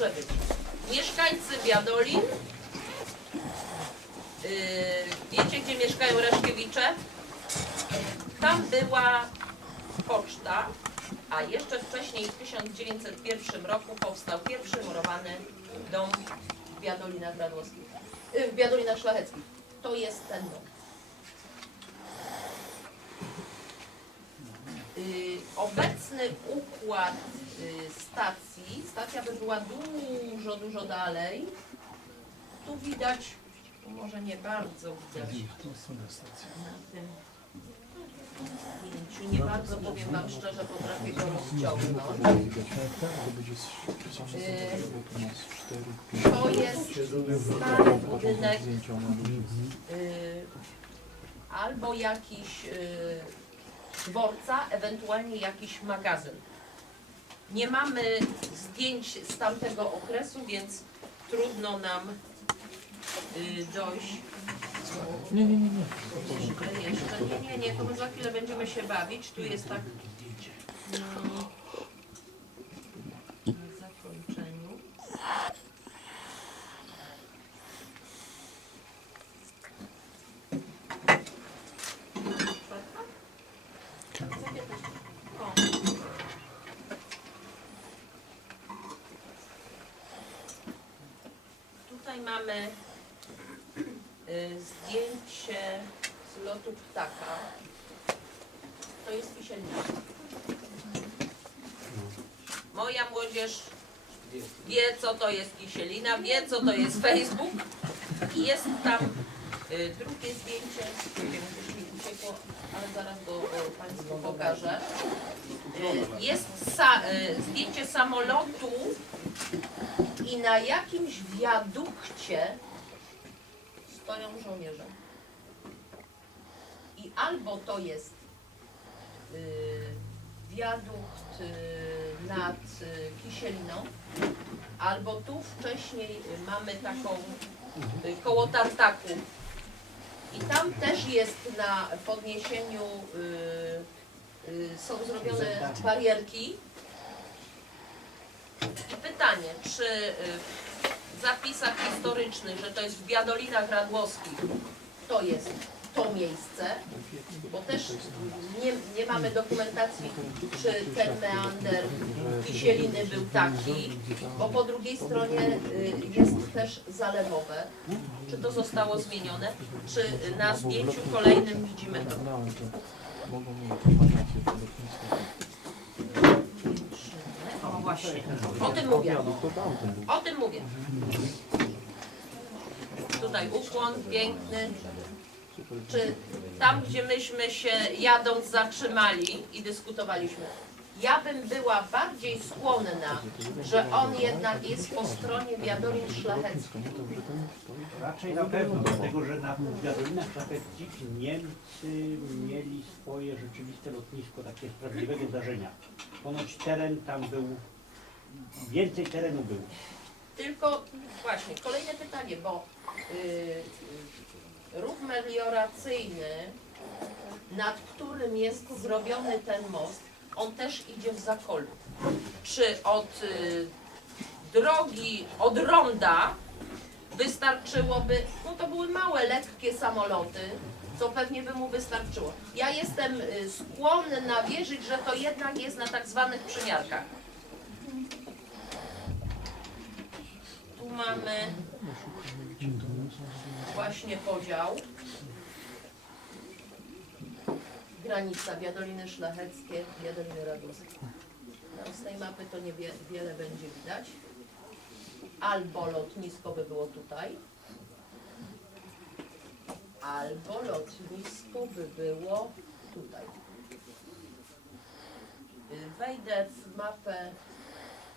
może być? Mieszkańcy Biadolin. Yy, wiecie, gdzie mieszkają Reszkiewicze? Tam była poczta, a jeszcze wcześniej w 1901 roku powstał pierwszy murowany dom w Biadolinach Radłowskich, yy, w Biadolinach Szlacheckich. To jest ten dom. Y, obecny układ y, stacji, stacja by była dużo, dużo dalej. Tu widać, tu może nie bardzo widać na tym zdjęciu, nie bardzo powiem Wam szczerze, potrafię go rozciągnąć. Y, To jest stary budynek y, albo jakiś y, dworca, ewentualnie jakiś magazyn. Nie mamy zdjęć z tamtego okresu, więc trudno nam y, dojść. Nie, nie, nie, nie. Jeszcze nie, nie, nie, to my za chwilę będziemy się bawić. Tu jest tak no, na zakończeniu. O. Tutaj mamy y, zdjęcie z lotu ptaka. To jest Kisielnica. Moja młodzież wie, co to jest Kisielina, wie, co to jest Facebook. I jest tam y, drugie zdjęcie, nie wiem, ale zaraz go Państwu pokażę. Y, jest sa, zdjęcie samolotu i na jakimś wiadukcie stoją żołnierze. I albo to jest y, wiadukt y, nad y, Kisieliną, albo tu wcześniej mamy taką y, koło Tartaku. I tam też jest na podniesieniu y, y, są zrobione barierki. Pytanie, czy y, w zapisach historycznych, że to jest w Biadolinach Radłowskich, to jest to miejsce, bo też nie, nie mamy dokumentacji, czy ten meander Kisieliny był taki, bo po drugiej stronie y, jest też zalewowe. Czy to zostało zmienione, czy na zdjęciu kolejnym widzimy to? Właśnie, o tym mówię. O tym mówię. Tutaj ukłon piękny. Czy tam, gdzie myśmy się jadąc zatrzymali i dyskutowaliśmy, ja bym była bardziej skłonna, że on jednak jest po stronie Wiadolin Szlacheckich. Raczej na pewno, dlatego że na Wiadominach Szlacheckich Niemcy mieli swoje rzeczywiste lotnisko, takie z prawdziwego zdarzenia. Ponoć teren tam był, więcej terenu było. Tylko właśnie, kolejne pytanie, bo y, y, ruch melioracyjny, nad którym jest zrobiony ten most, on też idzie w zakolu. Czy od y, drogi, od ronda wystarczyłoby, no to były małe, lekkie samoloty, co pewnie by mu wystarczyło. Ja jestem y, skłonna wierzyć, że to jednak jest na tak zwanych przymiarkach. Mamy właśnie podział. Granica Biadoliny Szlacheckie, Biadoliny Raduskie. No, z tej mapy to niewiele będzie widać. Albo lotnisko by było tutaj, albo lotnisko by było tutaj. Wejdę w mapę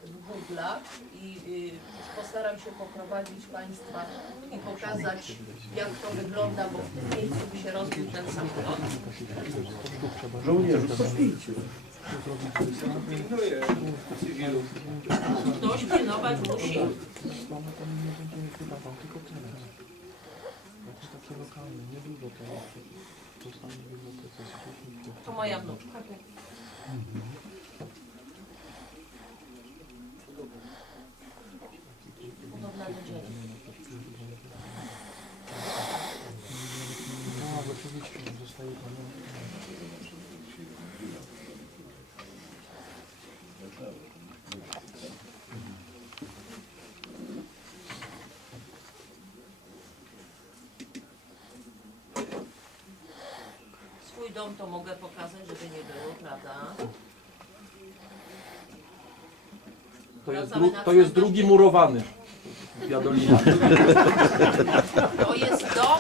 w Google'ach i y, postaram się poprowadzić Państwa i pokazać jak to wygląda, bo w tym miejscu by się rozbił ten samolot. Żołnierze, to Ktoś pilnować musi. Tam nie będziemy Swój dom to mogę pokazać, żeby nie było, prawda? To jest, dru to jest drugi murowany w To jest dom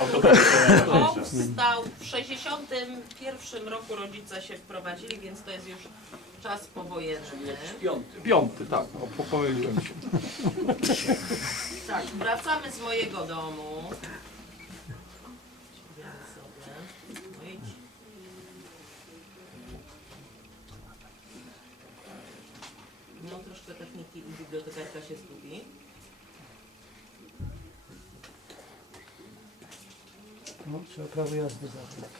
powstał w 61 roku rodzice się wprowadzili, więc to jest już czas powojenny. Piąty, tak. O, po- pomyliłem się. Tak, wracamy z mojego domu. Sobie. No. No troszkę techniki i bibliotekarka się zgubi. No, trzeba prawo jazdy zabrać.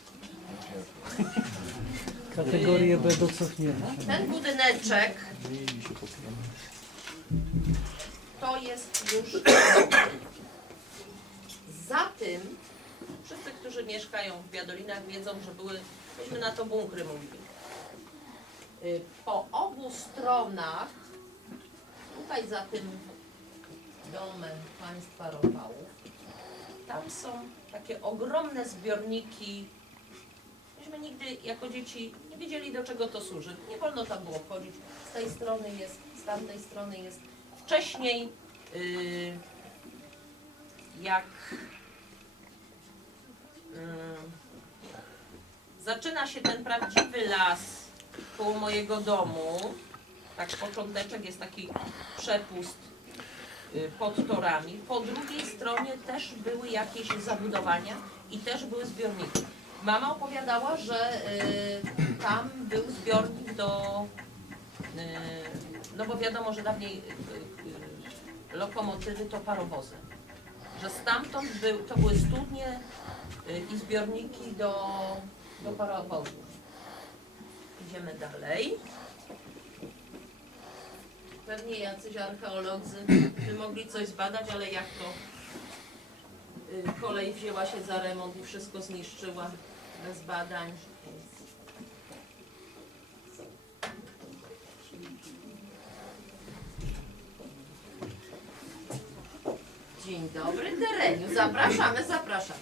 Kategorię B do cofnięcia. Ten budyneczek to jest już za tym, wszyscy, którzy mieszkają w Biadolinach wiedzą, że były, myśmy na to bunkry mówili. Y, Po obu stronach, tutaj za tym domem państwa Rafałów, tam są takie ogromne zbiorniki. Myśmy nigdy jako dzieci nie wiedzieli do czego to służy. Nie wolno tam było wchodzić. Z tej strony jest, z tamtej strony jest. Wcześniej y, jak y, zaczyna się ten prawdziwy las koło mojego domu, tak począteczek jest taki przepust pod torami. Po drugiej stronie też były jakieś zabudowania i też były zbiorniki. Mama opowiadała, że y, tam był zbiornik do y, no bo wiadomo, że dawniej y, y, lokomotywy to parowozy. Że stamtąd był, to były studnie y, i zbiorniki do, do parowozów. Idziemy dalej. Pewnie jacyś archeolodzy by mogli coś zbadać, ale jak to y, kolej wzięła się za remont i wszystko zniszczyła bez badań. Dzień dobry tereniu. Zapraszamy, zapraszamy.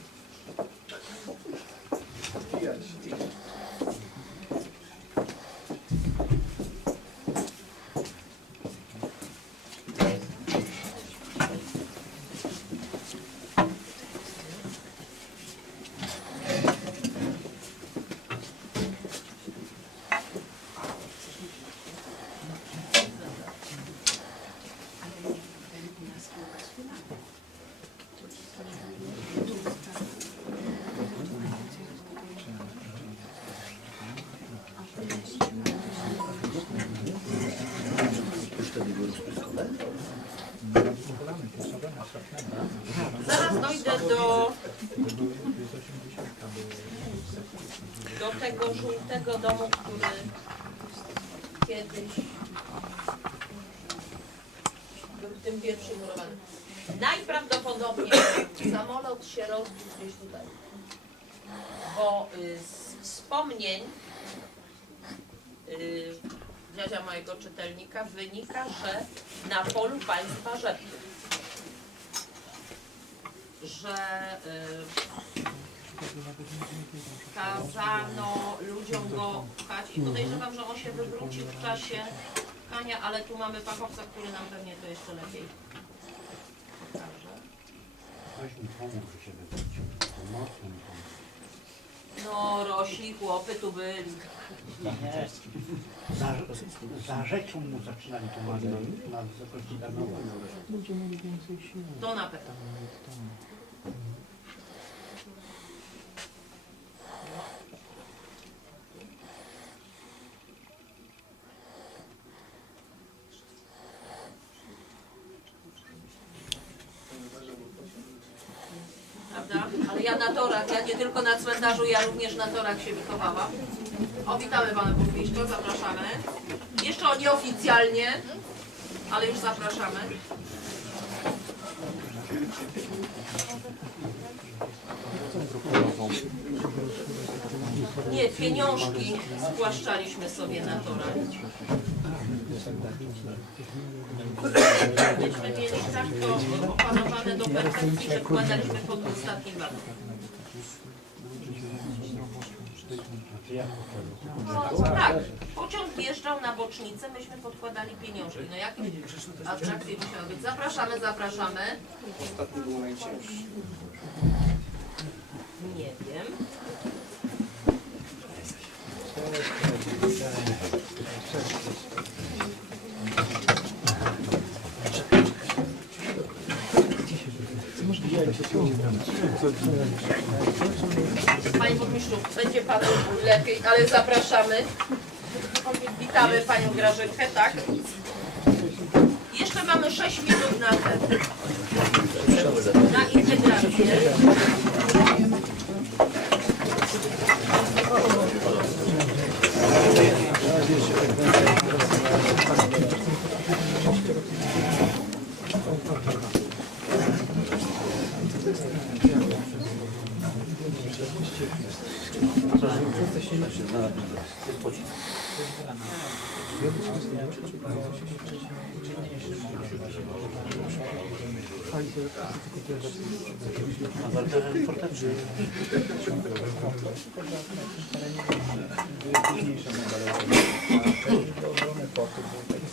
Zaraz dojdę do, do tego żółtego domu, który kiedyś był tym pierwszym murowanym. Najprawdopodobniej samolot się rozbił gdzieś tutaj. Bo y, z wspomnień y, dziadzia mojego czytelnika wynika, że na polu państwa Rzepów że y, kazano ludziom go pchać i podejrzewam, że on się wywrócił w czasie pchania, ale tu mamy fachowca, który nam pewnie to jeszcze lepiej pokaże. Ktoś mi pomógł. No, rośli chłopy tu byli. Nie. Za, za rzeką mu zaczynali tu na, na wysokości Darnowa. Ludzie mieli więcej siły. To na pewno. Tam jest tam. Prawda? Ale ja na torach, ja nie na cmentarzu, ja również na torach się wychowałam. O, witamy Pana Burmistrza, zapraszamy. Jeszcze nieoficjalnie, ale już zapraszamy. Nie, pieniążki spłaszczaliśmy sobie na torach. Myśmy mieli tak to opanowane do perfekcji, że wkładaliśmy pod ostatnim warunkiem. No, tak, pociąg wjeżdżał na bocznicę, myśmy podkładali pieniążki. No jakieś atrakcje musiały być. Zapraszamy, zapraszamy. Ostatni był najcięższy. Nie wiem. Panie burmistrzu, będzie panu lepiej, ale zapraszamy. Witamy panią Grażynkę, tak? Jeszcze mamy 6 minut na ten. Na integrację. Późniejsze modele, do obrony portu, były takie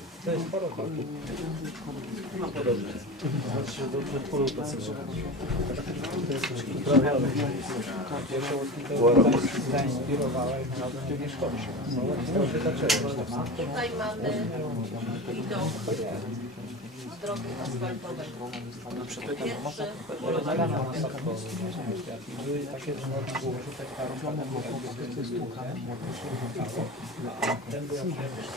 Tutaj mamy widok z drogi asfaltowej. Pierwszy Były takie, że można było rzucać parą Ten był jak pierwszy.